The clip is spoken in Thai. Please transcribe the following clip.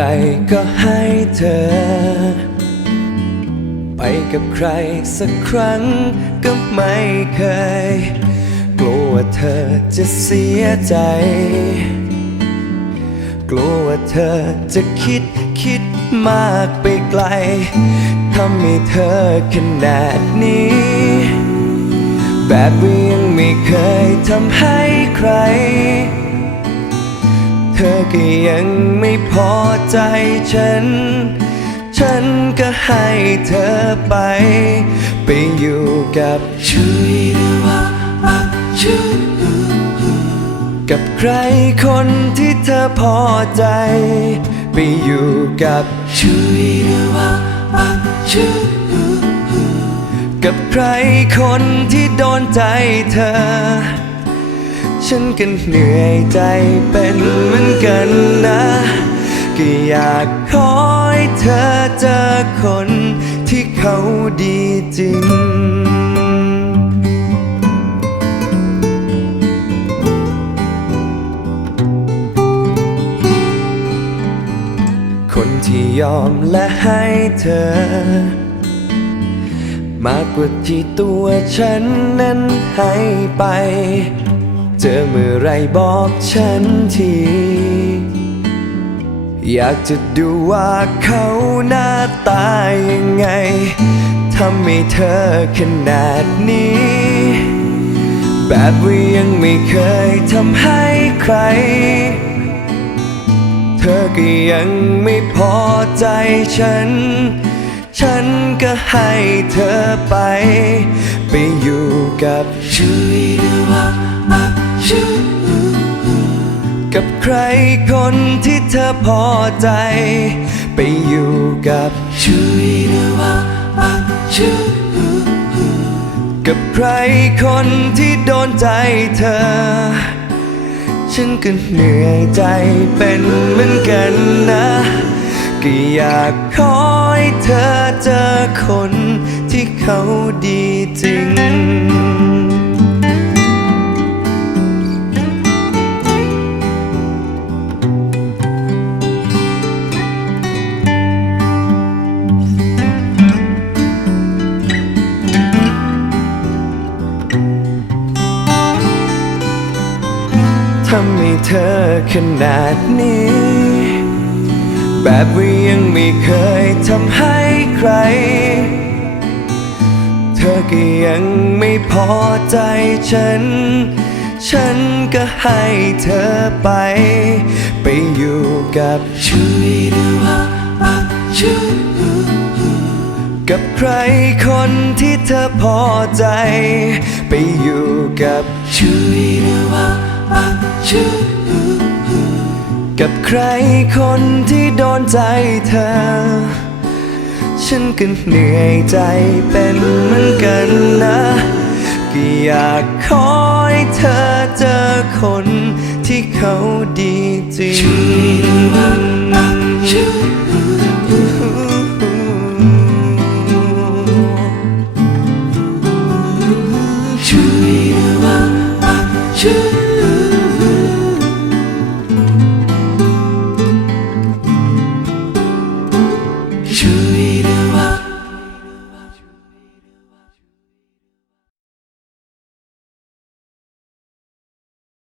รก็ให้เธอ ไปกับใครสักครั้งก็ไม่เคย กลัวว่าเธอจะเสียใจ กลัวว่าเธอจะคิดคิดมากไปไกลทำให้เธอขนาดนี้ แบบว่ายังไม่เคยทำให้ใคร ก็ยังไม่พอใจฉัน ฉันก็ให้เธอไป ไปอยู่กับชุยหรือว่ากับใครคนที่เธอพอใจ ไปอยู่กับชุยหรือว่ากับใครคนที่โดนใจเธอ ฉันก็เหนื่อยใจเป็นเหมือนกันนะ ก็อยากขอให้เธอเจอคนที่เขาดีจริง คนที่ยอมและให้เธอ มากกว่าที่ตัวฉันนั้นให้ไป เจอเมื่อไรบอกฉันที อยากจะดูว่าเขาหน้าตายังไงทำให้เธอขนาดนี้ แบบว่ายังไม่เคยทำให้ใคร เธอก็ยังไม่พอใจฉัน ฉันก็ให้เธอไป ไปอยู่กับชุย กับใครคนที่เธอพอใจ ไปอยู่กับชุยกับใครคนที่โดนใจเธอ ฉันก็เหนื่อยใจเป็นเหมือนกันนะก็อยากขอให้เธอเจอคนที่เขาดีจริง เธอขนาดนี้ แบบว่ายังไม่เคยทำให้ใคร เธอก็ยังไม่พอใจฉัน ฉันก็ให้เธอไป ไปอยู่กับชุยกับใครคนที่เธอพอใจ ไปอยู่กับชุย กับใครคนที่โดนใจเธอ ฉันก็เหนื่อยใจเป็นเหมือนกันนะก็อยากขอให้เธอเจอคนที่เขาดีจริง